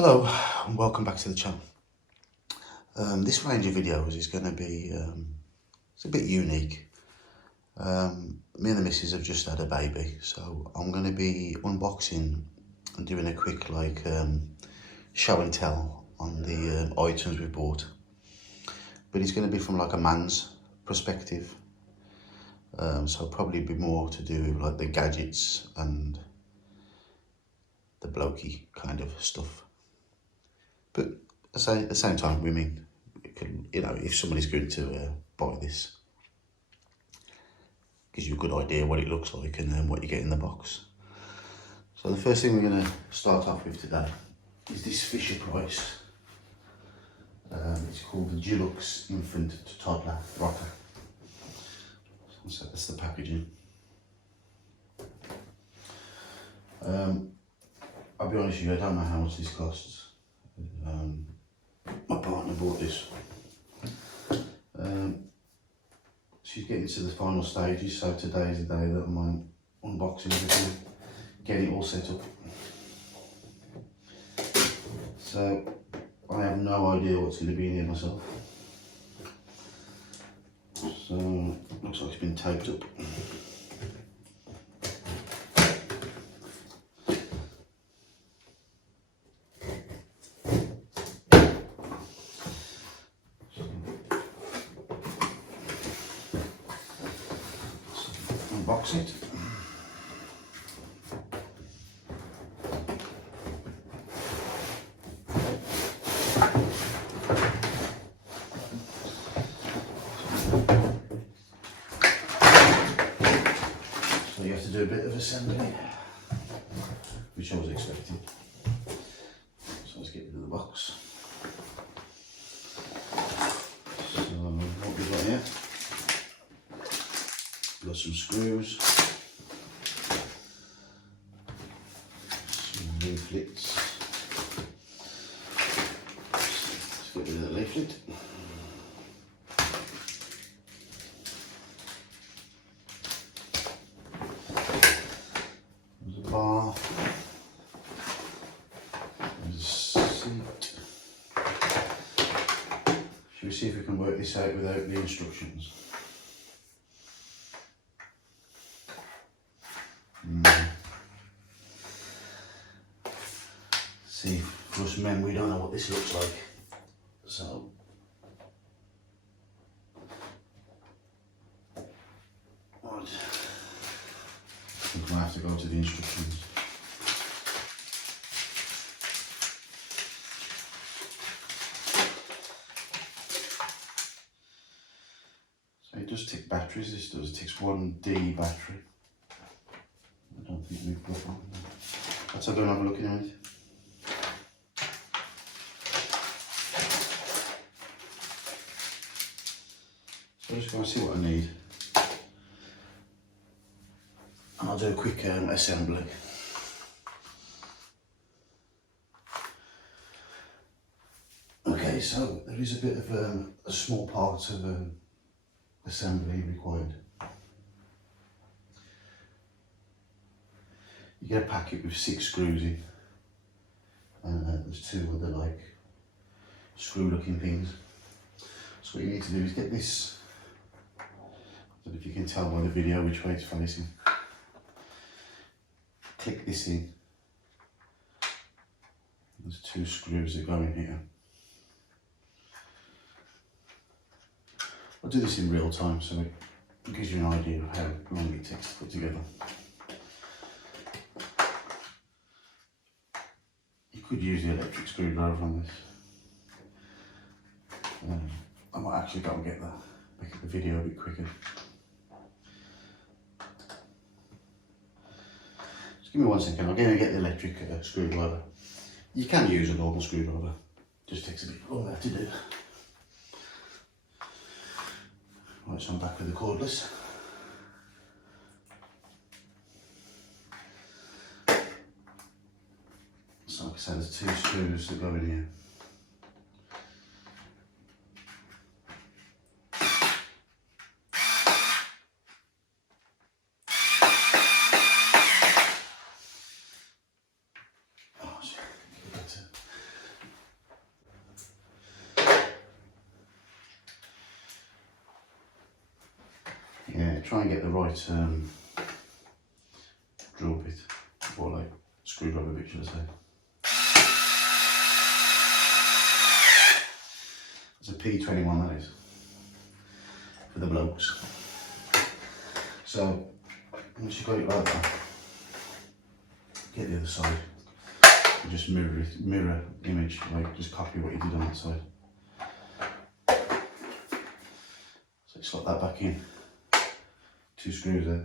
Hello and welcome back to the channel. This range of videos is going to be it's a bit unique. Me and the missus have just had a baby, so I'm going to be unboxing and doing a quick show and tell on the items we bought. But it's going to be from like a man's perspective, so probably be more to do with like the gadgets and the blokey kind of stuff. But at the same time, women, if somebody's going to buy this, gives you a good idea what it looks like and what you get in the box. So the first thing we're going to start off with today is this Fisher Price. It's called the Deluxe Infant to Toddler Rocker. So that's the packaging. I'll be honest with you, I don't know how much this costs. My partner bought this. She's getting to the final stages, so today is the day that I'm unboxing everything, getting it all set up. So I have no idea what's going to be in here myself. So looks like it's been taped up. Unbox it. So you have to do a bit of assembly, which I was expecting. So let's get rid of the box. So what we've got here, we've got some screws, some leaflets. Let's get rid of the leaflet. There's a bar. There's a seat. Should we see if we can work this out without the instructions? See, for us men, we don't know what this looks like, so I think I have to go to the instructions. So it does tick batteries. This does. It takes 1D battery. I don't think we've got one. Let's go and have a look in it. So I'm just going to see what I need. And I'll do a quick assembly. Okay, so there is a bit of a small part of assembly required. You get a packet with 6 screws in, and there's 2 other screw looking things. So what you need to do is get this, I don't know if you can tell by the video which way it's facing. Click this in. There's 2 screws that go in here. I'll do this in real time so it gives you an idea of how long it takes to put together. You could use the electric screwdriver on this. I might actually go and get that, make the video a bit quicker. Just give me 1 second, I'm going to get the electric screwdriver. You can use a normal screwdriver, just takes a bit longer to do. Right, so I'm back with the cordless. So like I said, there's 2 screws that go in here. Yeah, try and get the right drill bit, or like screwdriver bit, should I say. It's a P21, that is, for the blokes. So once you've got it like that, get the other side and just mirror image, like just copy what you did on that side. So slot that back in, 2 screws there.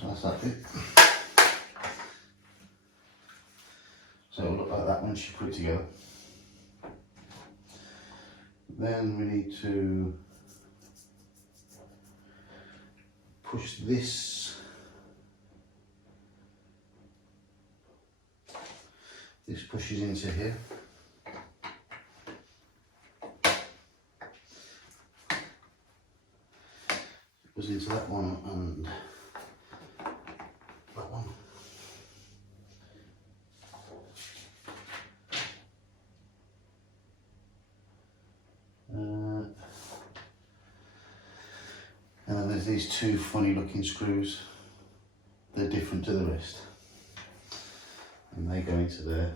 So that's that bit. So it'll look like that once you put it together. Then we need to push this pushes into here. It goes into that one and that one. And then there's these 2 funny looking screws. They're different to the rest. And they go into there.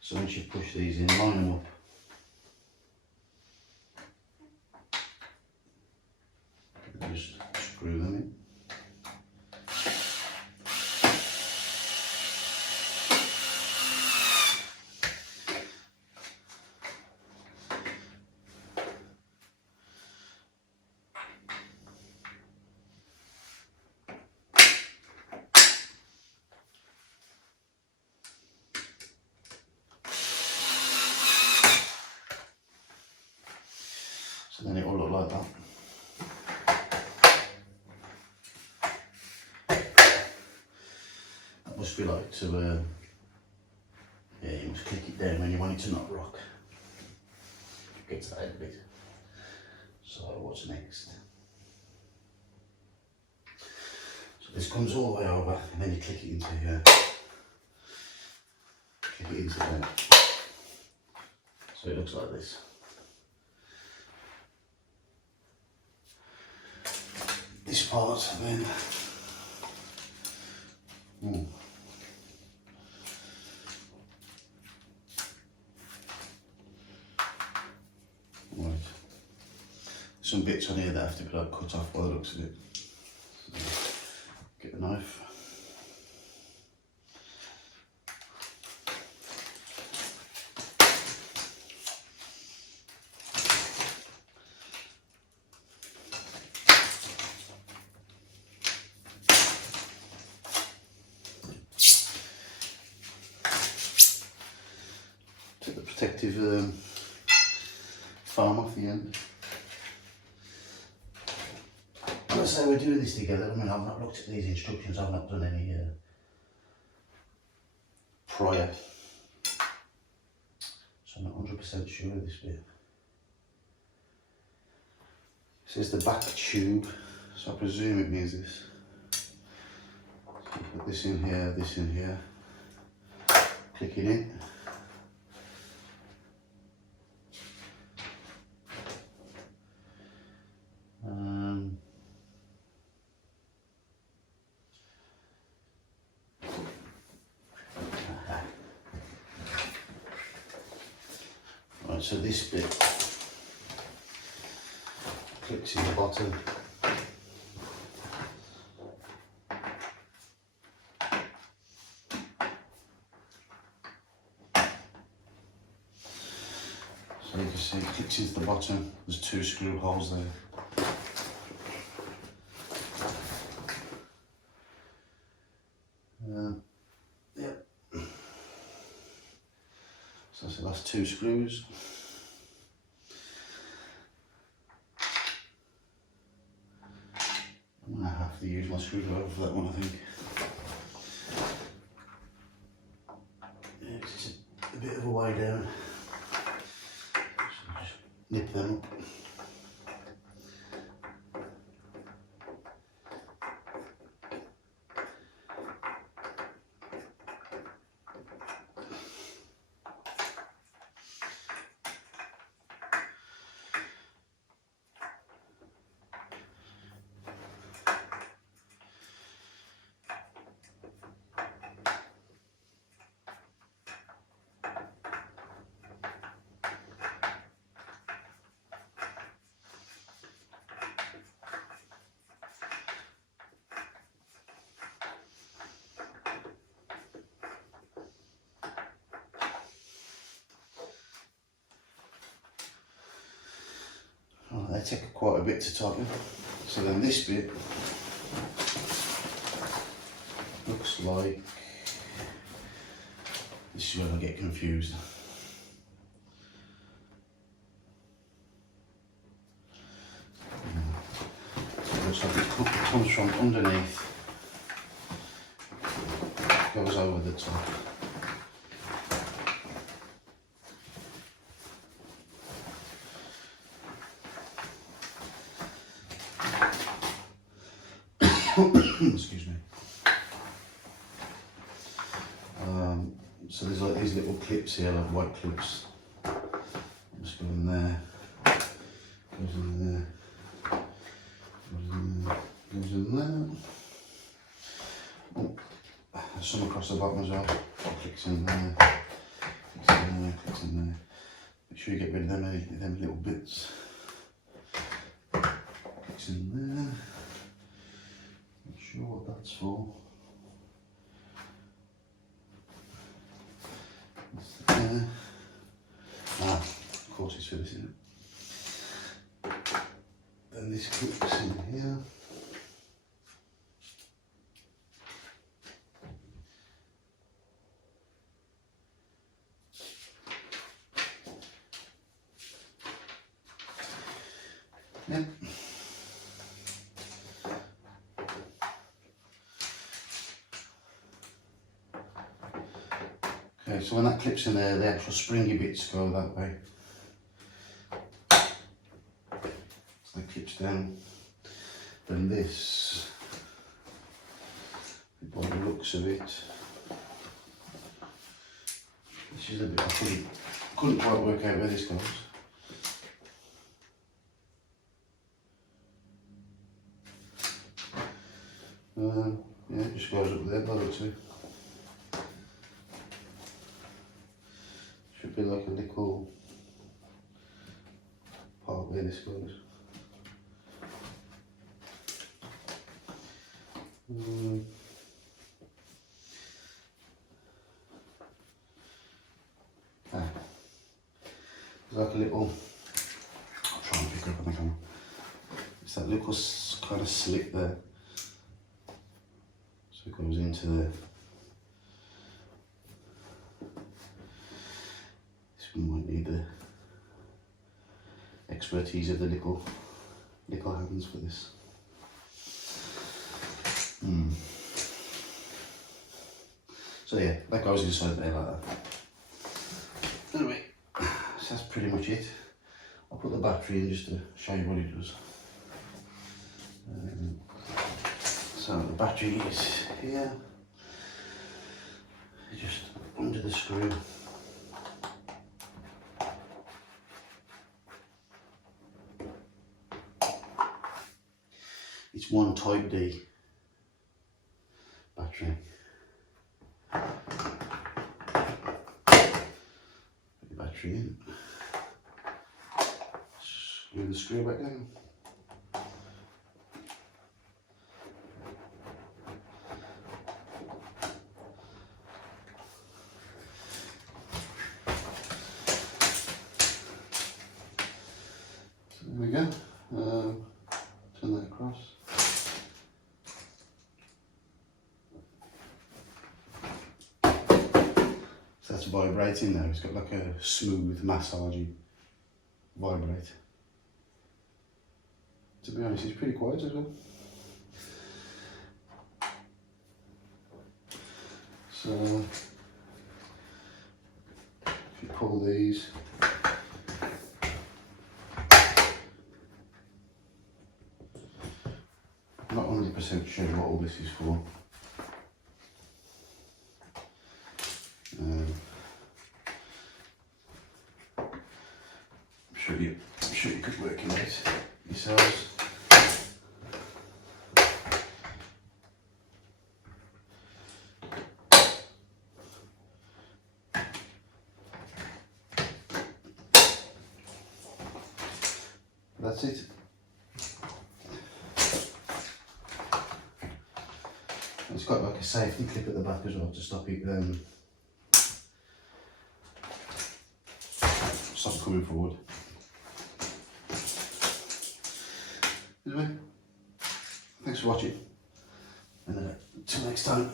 So once you push these in, line them up. And just screw them in. So then it will look like that. That must be like to, yeah, you must click it down when you want it to not rock. Get to that end bit. So what's next? So this comes all the way over and then you click it into here. Click it into there. So it looks like this. This part then, right, some bits on here that have to be like cut off by the looks of it. So, get the knife. Take the protective foam off the end. And I say we're doing this together. I mean, I've not looked at these instructions, I've not done any prior. So I'm not 100% sure of this bit. It says the back tube, so I presume it means this. So put this in here, click it in. Right, so this bit clicks in the bottom. So you can see it clicks into the bottom. There's 2 screw holes there. So that's the last 2 screws. I'm going to have to use my screwdriver for that one, I think. Yeah, it's a bit of a way down. So just nip them up. Oh, they take quite a bit to tighten. So then this bit looks like, this is where I get confused. So it looks like it comes from underneath, goes over the top. Excuse me. So there's like these little clips here, like white clips. Just go in there, goes in there, goes in there, goes in there. Oh, there's some across the bottom as well. Clicks in there, clicks in there, clicks in there. Make sure you get rid of them little bits. Clicks in there. Not sure what that's for. There. Ah, of course it's for this, isn't it? Then this clips in here. Yep. Okay, so when that clips in there, the actual springy bits go that way. So it clips down. Then this, by the looks of it, this is a bit, I couldn't quite work out where this goes. Yeah, it just goes up there by the looks of it. Should be like a little part where this goes. There's like a little, I'll try and pick it up on the camera. It's that little kind of slit there. So it goes into there. This one might need the expertise of the little hands for this. So yeah, that goes inside there like that. Anyway, so that's pretty much it. I'll put the battery in just to show you what it does. So the battery is here, just under the screw. It's one Type D battery. Put the battery in, screw the screw back down. There we go. Turn that across. So that's starts vibrating now. It's got like a smooth, massaging vibrate. To be honest, it's pretty quiet as well. So if you pull these, I'm not 100% sure what all this is for. I'm sure you could work it out yourselves. That's it. It's got like a safety clip at the back as well to stop it stop coming forward. Anyway, thanks for watching, and until next time.